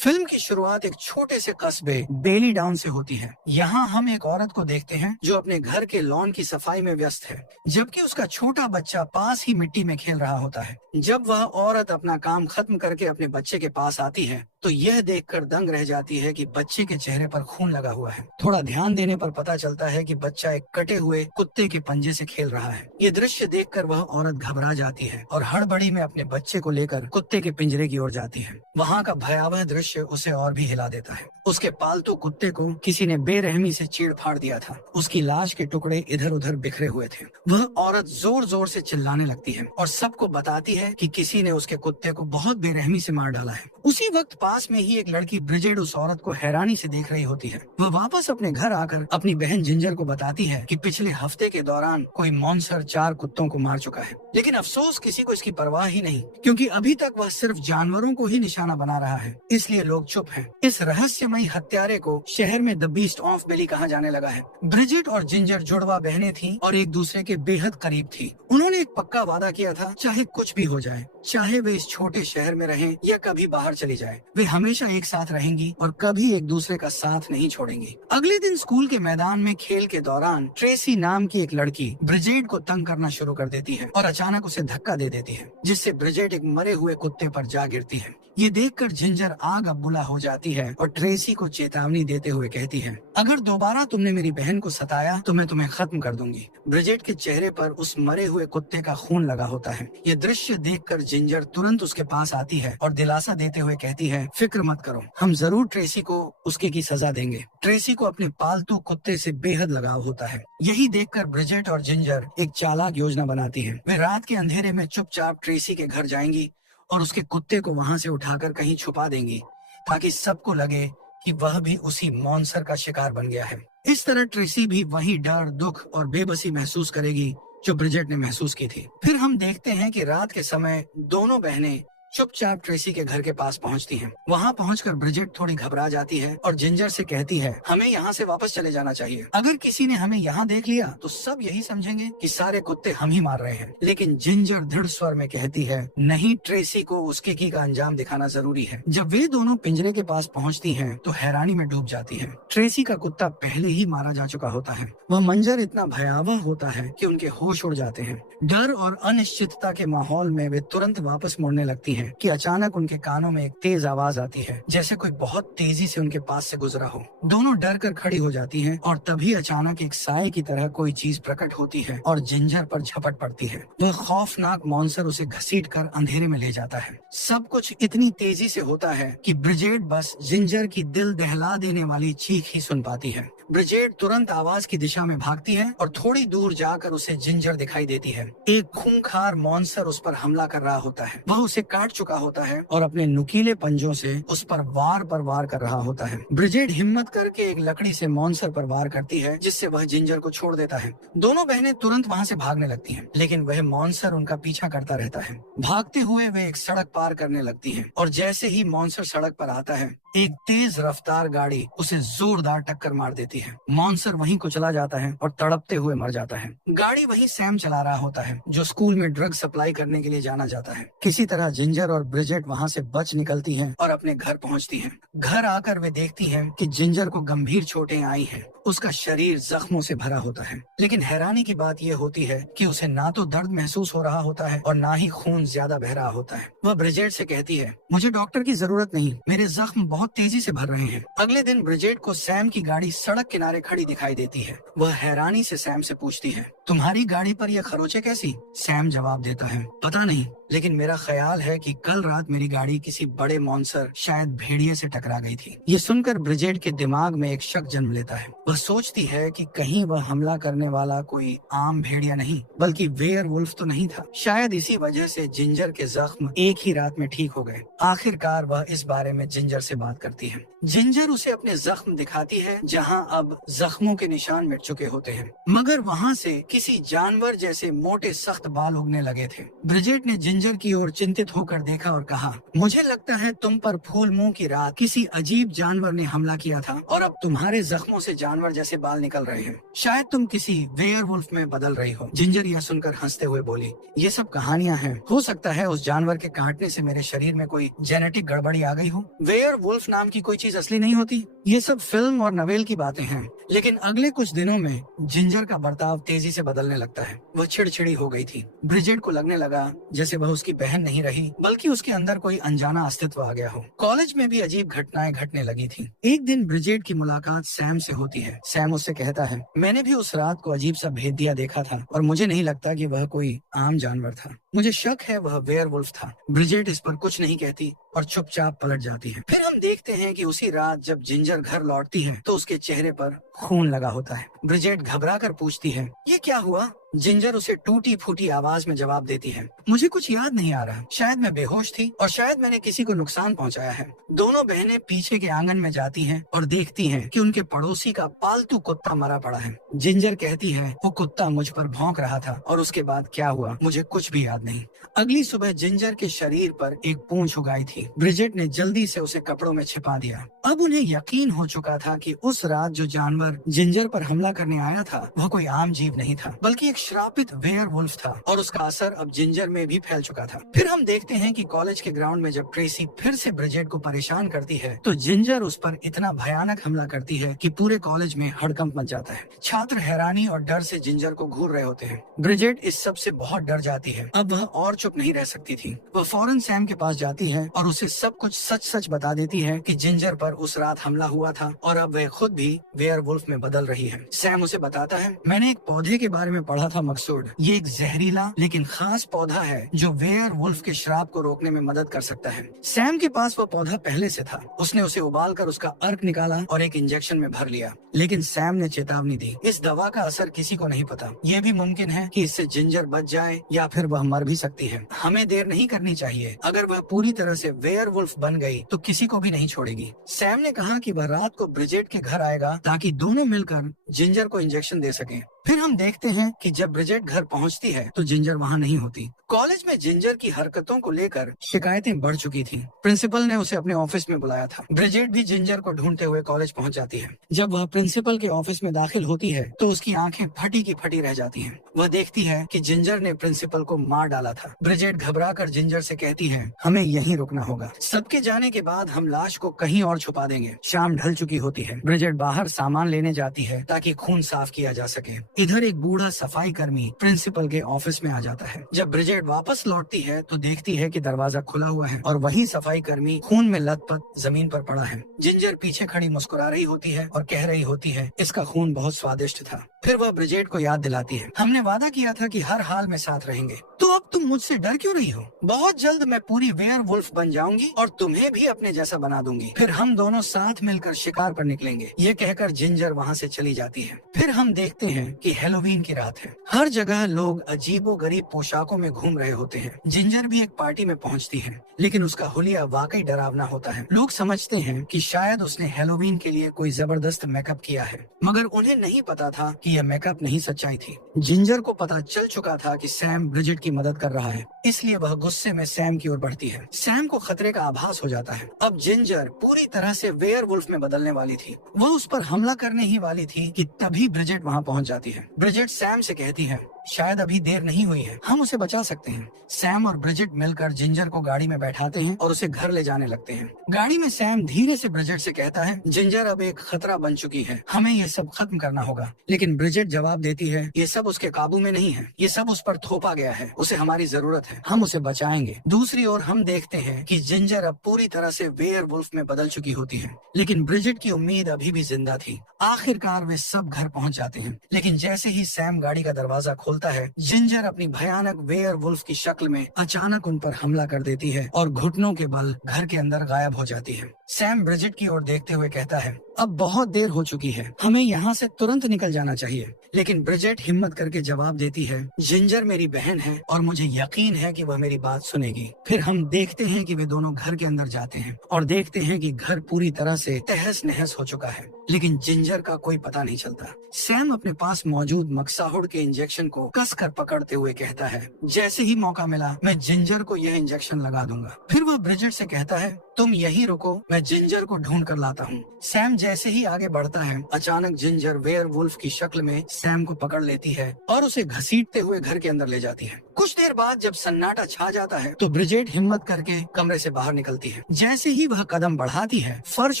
Film की शुरुआत एक छोटे से कस्बे बेली डाउन से होती है। यहाँ हम एक औरत को देखते हैं जो अपने घर के लॉन की सफाई में व्यस्त है, जबकि उसका छोटा बच्चा पास ही मिट्टी में खेल रहा होता है। जब वह औरत अपना काम खत्म करके अपने बच्चे के पास आती है तो यह देखकर दंग रह जाती है कि बच्चे के चेहरे पर खून लगा हुआ है। थोड़ा ध्यान देने पर पता चलता है कि बच्चा एक कटे हुए कुत्ते के पंजे से खेल रहा है। ये दृश्य देखकर वह औरत घबरा जाती है और हड़बड़ी में अपने बच्चे को लेकर कुत्ते के पिंजरे की ओर जाती है। वहाँ का भयावह दृश्य उसे और भी हिला देता है। उसके पालतू कुत्ते को किसी ने बेरहमी से चीड़ फाड़ दिया था। उसकी लाश के टुकड़े इधर उधर बिखरे हुए थे। वह औरत जोर जोर से चिल्लाने लगती है और सबको बताती है कि किसी ने उसके कुत्ते को बहुत बेरहमी से मार डाला है। उसी वक्त पास में ही एक लड़की ब्रिजेड उस औरत को हैरानी से देख रही होती है। वह वापस अपने घर आकर अपनी बहन जिंजर को बताती है कि पिछले हफ्ते के दौरान कोई मॉन्स्टर 4 कुत्तों को मार चुका है। लेकिन अफसोस किसी को इसकी परवाह ही नहीं, क्योंकि अभी तक वह सिर्फ जानवरों को ही निशाना बना रहा है, इसलिए लोग चुप हैं। इस रहस्यमयी हत्यारे को शहर में द बीस्ट ऑफ बेली कहा जाने लगा है। ब्रिजेट और जिंजर जुड़वा बहनें थीं और एक दूसरे के बेहद करीब थी। उन्होंने एक पक्का वादा किया था, चाहे कुछ भी हो जाए, चाहे वे इस छोटे शहर में रहें या कभी बाहर चली जाए, वे हमेशा एक साथ रहेंगी और कभी एक दूसरे का साथ नहीं छोड़ेंगी। अगले दिन स्कूल के मैदान में खेल के दौरान ट्रेसी नाम की एक लड़की ब्रिजेट को तंग करना शुरू कर देती है और अचानक उसे धक्का दे देती है, जिससे ब्रिजेट एक मरे हुए कुत्ते पर जा गिरती है। ये देखकर जिंजर आग अबूला हो जाती है और ट्रेसी को चेतावनी देते हुए कहती है, अगर दोबारा तुमने मेरी बहन को सताया तो मैं तुम्हें खत्म कर दूंगी। ब्रिजेट के चेहरे पर उस मरे हुए कुत्ते का खून लगा होता है। ये दृश्य देखकर जिंजर तुरंत उसके पास आती है और दिलासा देते हुए कहती है, फिक्र मत करो, हम जरूर ट्रेसी को उसके की सजा देंगे। ट्रेसी को अपने पालतू कुत्ते से बेहद लगाव होता है। यही देखकर ब्रिजेट और जिंजर एक चालाक योजना बनाती है। वे रात के अंधेरे में चुपचाप ट्रेसी के घर जाएंगी और उसके कुत्ते को वहां से उठाकर कहीं छुपा देंगी, ताकि सबको लगे कि वह भी उसी मॉन्स्टर का शिकार बन गया है। इस तरह ट्रेसी भी वही डर, दुख और बेबसी महसूस करेगी जो ब्रिजेट ने महसूस की थी। फिर हम देखते हैं कि रात के समय दोनों बहनें चुपचाप ट्रेसी के घर के पास पहुंचती हैं। वहां पहुंचकर ब्रिजेट थोड़ी घबरा जाती है और जिंजर से कहती है, हमें यहाँ से वापस चले जाना चाहिए। अगर किसी ने हमें यहाँ देख लिया तो सब यही समझेंगे कि सारे कुत्ते हम ही मार रहे हैं। लेकिन जिंजर दृढ़ स्वर में कहती है, नहीं, ट्रेसी को उसके की का अंजाम दिखाना जरूरी है। जब वे दोनों पिंजरे के पास पहुँचती है तो हैरानी में डूब जाती है। ट्रेसी का कुत्ता पहले ही मारा जा चुका होता है। वह मंजर इतना भयावह होता है कि उनके होश उड़ जाते हैं। डर और अनिश्चितता के माहौल में वे तुरंत वापस मुड़ने लगती हैं कि अचानक उनके कानों में एक तेज आवाज आती है, जैसे कोई बहुत तेजी से उनके पास से गुजरा हो। दोनों डर कर खड़ी हो जाती हैं और तभी अचानक एक साए की तरह कोई चीज प्रकट होती है और जिंजर पर झपट पड़ती है। वह खौफनाक मॉन्स्टर उसे घसीटकर अंधेरे में ले जाता है। सब कुछ इतनी तेजी से होता है कि ब्रिजेट बस जिंजर की दिल दहला देने वाली चीख ही सुन पाती है। ब्रिजेट तुरंत आवाज की दिशा में भागती है और थोड़ी दूर जाकर उसे जिंजर दिखाई देती है। एक खूंखार मॉन्स्टर उस पर हमला कर रहा होता है। वह उसे काट चुका होता है और अपने नुकीले पंजों से उस पर वार कर रहा होता है। ब्रिजेट हिम्मत करके एक लकड़ी से मॉन्स्टर पर वार करती है, जिससे वह जिंजर को छोड़ देता है। दोनों बहनें तुरंत वहाँ से भागने लगती हैं, लेकिन वह मॉन्स्टर उनका पीछा करता रहता है। भागते हुए वे एक सड़क पार करने लगती हैं और जैसे ही मॉन्स्टर सड़क पर आता है, एक तेज रफ्तार गाड़ी उसे जोरदार टक्कर मार देती है। मॉन्स्टर वहीं को चला जाता है और तड़पते हुए मर जाता है। गाड़ी वहीं सैम चला रहा होता है, जो स्कूल में ड्रग सप्लाई करने के लिए जाना जाता है। किसी तरह जिंजर और ब्रिजेट वहां से बच निकलती हैं और अपने घर पहुंचती हैं। घर आकर वे देखती हैं कि जिंजर को गंभीर चोटें आई हैं। उसका शरीर जख्मों से भरा होता है, लेकिन हैरानी की बात यह होती है कि उसे ना तो दर्द महसूस हो रहा होता है और ना ही खून ज्यादा बह रहा होता है। वह ब्रिजेट से कहती है, मुझे डॉक्टर की जरूरत नहीं, मेरे जख्म बहुत तेजी से भर रहे हैं। अगले दिन ब्रिजेट को सैम की गाड़ी सड़क किनारे खड़ी दिखाई देती है। वह हैरानी से सैम से पूछती है, तुम्हारी गाड़ी पर यह खरोंचें कैसी? सैम जवाब देता है, पता नहीं, लेकिन मेरा ख्याल है कि कल रात मेरी गाड़ी किसी बड़े मॉन्स्टर, शायद भेड़िए से टकरा गई थी। ये सुनकर ब्रिजेट के दिमाग में एक शक जन्म लेता है। वह सोचती है कि कहीं वह हमला करने वाला कोई आम भेड़िया नहीं, बल्कि वेयरवुल्फ तो नहीं था। शायद इसी वजह से जिंजर के जख्म एक ही रात में ठीक हो गए। आखिरकार वह इस बारे में जिंजर से बात करती है। जिंजर उसे अपने जख्म दिखाती है, जहां अब जख्मों के निशान मिट चुके होते हैं, मगर वहां से किसी जानवर जैसे मोटे सख्त बाल उगने लगे थे। ब्रिजेट ने जिंजर जिंजर की ओर चिंतित होकर देखा और कहा, मुझे लगता है तुम पर फूल मुंह की रात किसी अजीब जानवर ने हमला किया था और अब तुम्हारे जख्मों से जानवर जैसे बाल निकल रहे हैं। शायद तुम किसी वेयरवुल्फ में बदल रही हो। जिंजर यह सुनकर हंसते हुए बोली, ये सब कहानियां हैं। हो सकता है उस जानवर के काटने से मेरे शरीर में कोई जेनेटिक गड़बड़ी आ गई हो। वेयरवुल्फ नाम की कोई चीज असली नहीं होती। ये सब फिल्म और नवेल की बातें हैं। लेकिन अगले कुछ दिनों में जिंजर का बर्ताव तेजी से बदलने लगता है। वह चिड़चिड़ी हो गई थी। ब्रिजेट को लगने लगा जैसे वह उसकी बहन नहीं रही, बल्कि उसके अंदर कोई अनजाना अस्तित्व आ गया हो। कॉलेज में भी अजीब घटनाएं घटने लगी थी। एक दिन ब्रिजेट की मुलाकात सैम से होती है। सैम उससे कहता है, मैंने भी उस रात को अजीब सा भेदिया देखा था और मुझे नहीं लगता कि वह कोई आम जानवर था। मुझे शक है वह वेयरवुल्फ था। ब्रिजेट इस पर कुछ नहीं कहती और चुपचाप पलट जाती है। फिर हम देखते हैं कि उसी रात जब जिंजर घर लौटती है तो उसके चेहरे पर खून लगा होता है। ब्रिजेट घबरा कर पूछती है, ये क्या हुआ? जिंजर उसे टूटी फूटी आवाज में जवाब देती है, मुझे कुछ याद नहीं आ रहा। शायद मैं बेहोश थी और शायद मैंने किसी को नुकसान पहुंचाया है। दोनों बहनें पीछे के आंगन में जाती हैं और देखती हैं कि उनके पड़ोसी का पालतू कुत्ता मरा पड़ा है। जिंजर कहती है, वो कुत्ता मुझ पर भौंक रहा था और उसके बाद क्या हुआ मुझे कुछ भी याद नहीं। अगली सुबह जिंजर के शरीर पर एक पूंछ उगाई थी। ब्रिजेट ने जल्दी से उसे कपड़ों में छिपा दिया। अब उन्हें यकीन हो चुका था कि उस रात जो जानवर जिंजर पर हमला करने आया था वह कोई आम जीव नहीं था, बल्कि एक श्रापित वेयरवुल्फ था और उसका असर अब जिंजर में भी फैल चुका था। फिर हम देखते हैं कि कॉलेज के ग्राउंड में जब ट्रेसी फिर से ब्रिजेट को परेशान करती है तो जिंजर उस पर इतना भयानक हमला करती है कि पूरे कॉलेज में हड़कंप मच जाता है। छात्र हैरानी और डर से जिंजर को घूर रहे होते हैं। ब्रिजेट इस सब से बहुत डर जाती है। अब वह और चुप नहीं रह सकती थी। वह फौरन सैम के पास जाती है और उसे सब कुछ सच सच बता देती है कि जिंजर पर उस रात हमला हुआ था और अब वह खुद भी वेयरवुल्फ में बदल रही है। सैम उसे बताता है, मैंने एक पौधे के बारे में पढ़ा था मकसूद। ये एक जहरीला लेकिन खास पौधा है जो वेयरवुल्फ के श्राप को रोकने में मदद कर सकता है। सैम के पास वो पौधा पहले से था। उसने उसे उबाल कर उसका अर्क निकाला और एक इंजेक्शन में भर लिया। लेकिन सैम ने चेतावनी दी, इस दवा का असर किसी को नहीं पता। यह भी मुमकिन है कि इससे जिंजर बच जाए या फिर वह मर भी सकती है। हमें देर नहीं करनी चाहिए। अगर वह पूरी तरह से वेयरवुल्फ बन गई तो किसी को भी नहीं छोड़ेगी। सैम ने कहा कि वह रात को ब्रिजेट के घर आएगा ताकि दोनों मिलकर जिंजर को इंजेक्शन दे सकें। फिर हम देखते हैं कि जब ब्रिजेट घर पहुंचती है तो जिंजर वहां नहीं होती। कॉलेज में जिंजर की हरकतों को लेकर शिकायतें बढ़ चुकी थीं। प्रिंसिपल ने उसे अपने ऑफिस में बुलाया था। ब्रिजेट भी जिंजर को ढूंढते हुए कॉलेज पहुंच जाती है। जब वह प्रिंसिपल के ऑफिस में दाखिल होती है तो उसकी आंखें फटी की फटी रह जाती हैं। वह देखती है कि जिंजर ने प्रिंसिपल को मार डाला था। ब्रिजेट घबराकर जिंजर से कहती है, हमें यहीं रुकना होगा। सबके जाने के बाद हम लाश को कहीं और छुपा देंगे। शाम ढल चुकी होती है। ब्रिजेट बाहर सामान लेने जाती है ताकि खून साफ किया जा सके। इधर एक बूढ़ा सफाई कर्मी प्रिंसिपल के ऑफिस में आ जाता है। जब ब्रिजेट वापस लौटती है तो देखती है कि दरवाजा खुला हुआ है और वही सफाई कर्मी खून में लथपथ जमीन पर पड़ा है। जिंजर पीछे खड़ी मुस्कुरा रही होती है और कह रही होती है, इसका खून बहुत स्वादिष्ट था। फिर वह ब्रिजेट को याद दिलाती है, हमने वादा किया था कि हर हाल में साथ रहेंगे, तो अब तुम मुझसे डर क्यों रही हो? बहुत जल्द मैं पूरी वेयरवुल्फ बन जाऊंगी और तुम्हें भी अपने जैसा बना दूंगी। फिर हम दोनों साथ मिलकर शिकार पर निकलेंगे। ये कहकर जिंजर वहाँ से चली जाती है। फिर हम देखते हैं कि हैलोवीन की रात है। हर जगह लोग अजीबोगरीब पोशाकों में घूम रहे होते हैं। जिंजर भी एक पार्टी में पहुंचती है, लेकिन उसका हुलिया वाकई डरावना होता है। लोग समझते हैं कि शायद उसने हैलोवीन के लिए कोई जबरदस्त मेकअप किया है, मगर उन्हें नहीं पता था कि यह मेकअप नहीं सच्चाई थी। जिंजर को पता चल चुका था कि सैम ब्रिजेट की मदद कर रहा है, इसलिए वह गुस्से में सैम की ओर बढ़ती है। सैम को खतरे का आभास हो जाता है। अब जिंजर पूरी तरह से वेयरवुल्फ में बदलने वाली थी। वह उस पर हमला करने ही वाली थी कि तभी ब्रिजेट वहाँ पहुँच जाती है। ब्रिजेट सैम से कहती है, शायद अभी देर नहीं हुई है, हम उसे बचा सकते हैं। सैम और ब्रिजेट मिलकर जिंजर को गाड़ी में बैठाते हैं और उसे घर ले जाने लगते हैं। गाड़ी में सैम धीरे से ब्रिजेट से कहता है, जिंजर अब एक खतरा बन चुकी है, हमें ये सब खत्म करना होगा। लेकिन ब्रिजेट जवाब देती है, ये सब उसके काबू में नहीं है, ये सब उस पर थोपा गया है, उसे हमारी जरूरत है, हम उसे बचाएंगे। दूसरी ओर हम देखते हैं कि जिंजर अब पूरी तरह से वेयरवुल्फ में बदल चुकी होती है, लेकिन ब्रिजेट की उम्मीद अभी भी जिंदा थी। आखिरकार वे सब घर पहुंच जाते हैं, लेकिन जैसे ही सैम गाड़ी का दरवाजा खोलता है, जिंजर अपनी भयानक वेयरवुल्फ की शक्ल में अचानक उन पर हमला कर देती है और घुटनों के बल घर के अंदर गायब हो जाती है। सैम ब्रिजेट की ओर देखते हुए कहता है, अब बहुत देर हो चुकी है, हमें यहाँ से तुरंत निकल जाना चाहिए। लेकिन ब्रिजेट हिम्मत करके जवाब देती है, जिंजर मेरी बहन है और मुझे यकीन है कि वह मेरी बात सुनेगी। फिर हम देखते हैं कि वे दोनों घर के अंदर जाते हैं और देखते हैं कि घर पूरी तरह से तहस नहस हो चुका है, लेकिन जिंजर का कोई पता नहीं चलता। सैम अपने पास मौजूद मकसाहुड के इंजेक्शन को को कसकर पकड़ते हुए कहता है, जैसे ही मौका मिला मैं जिंजर को यह इंजेक्शन लगा दूंगा। फिर वह ब्रिजेट से कहता है, तुम यहीं रुको, मैं जिंजर को ढूंढ कर लाता हूँ। सैम जैसे ही आगे बढ़ता है, अचानक जिंजर वेयरवुल्फ की शक्ल में सैम को पकड़ लेती है और उसे घसीटते हुए घर के अंदर ले जाती है। कुछ देर बाद जब सन्नाटा छा जाता है तो ब्रिजेट हिम्मत करके कमरे से बाहर निकलती है। जैसे ही वह कदम बढ़ाती है, फर्श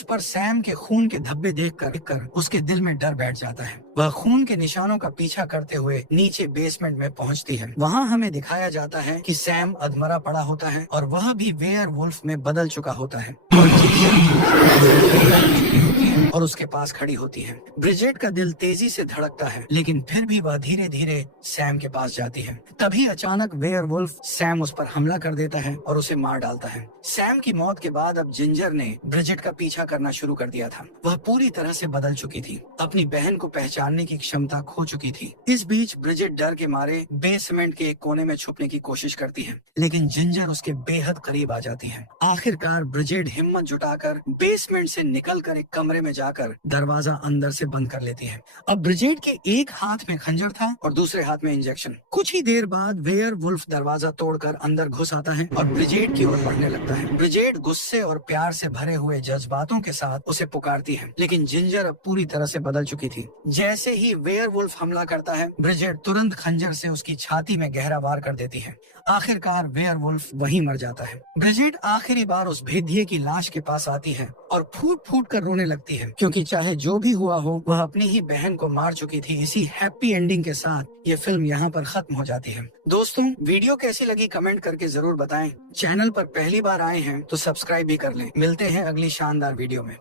पर सैम के खून के धब्बे देखकर उसके दिल में डर बैठ जाता है। वह खून के निशानों का पीछा करते हुए नीचे बेसमेंट में पहुंचती है। वहां हमें दिखाया जाता है कि सैम अधमरा पड़ा होता है और वह भी वेयरवुल्फ में बदल चुका होता है और उसके पास खड़ी होती है। ब्रिजेट का दिल तेजी से धड़कता है, लेकिन फिर भी वह धीरे धीरे सैम के पास जाती है। तभी अचानक वेयरवुल्फ सैम उस पर हमला कर देता है और उसे मार डालता है। सैम की मौत के बाद अब जिंजर ने ब्रिजेट का पीछा करना शुरू कर दिया था। वह पूरी तरह से बदल चुकी थी, अपनी बहन को पहचानने की क्षमता खो चुकी थी। इस बीच ब्रिजेट डर के मारे बेसमेंट के एक कोने में छुपने की कोशिश करती है, लेकिन जिंजर उसके बेहद करीब आ जाती है। आखिरकार ब्रिजेट हिम्मत जुटाकर बेसमेंट से निकलकर एक कमरे में जाकर दरवाजा अंदर से बंद कर लेती है। अब ब्रिजेट के एक हाथ में खंजर था और दूसरे हाथ में इंजेक्शन। कुछ ही देर बाद वेयरवुल्फ दरवाजा तोड़कर अंदर घुस आता है और ब्रिजेट की ओर बढ़ने लगता है। ब्रिजेट गुस्से और प्यार से भरे हुए जज्बातों के साथ उसे पुकारती है, लेकिन जिंजर अब पूरी तरह से बदल चुकी थी। जैसे ही वेयरवुल्फ हमला करता है, ब्रिजेट तुरंत खंजर से उसकी छाती में गहरा वार कर देती है। आखिरकार वेयरवुल्फ वहीं मर जाता है। ब्रिजेट आखिरी बार उस भेदिये की लाश के पास आती है और फूट फूट कर रोने लगती है, क्योंकि चाहे जो भी हुआ हो, वह अपनी ही बहन को मार चुकी थी। इसी हैप्पी एंडिंग के साथ ये फिल्म यहाँ पर खत्म हो जाती है। दोस्तों, वीडियो कैसी लगी कमेंट करके जरूर बताएं। चैनल पर पहली बार आए हैं तो सब्सक्राइब भी कर लें। मिलते हैं अगली शानदार वीडियो में।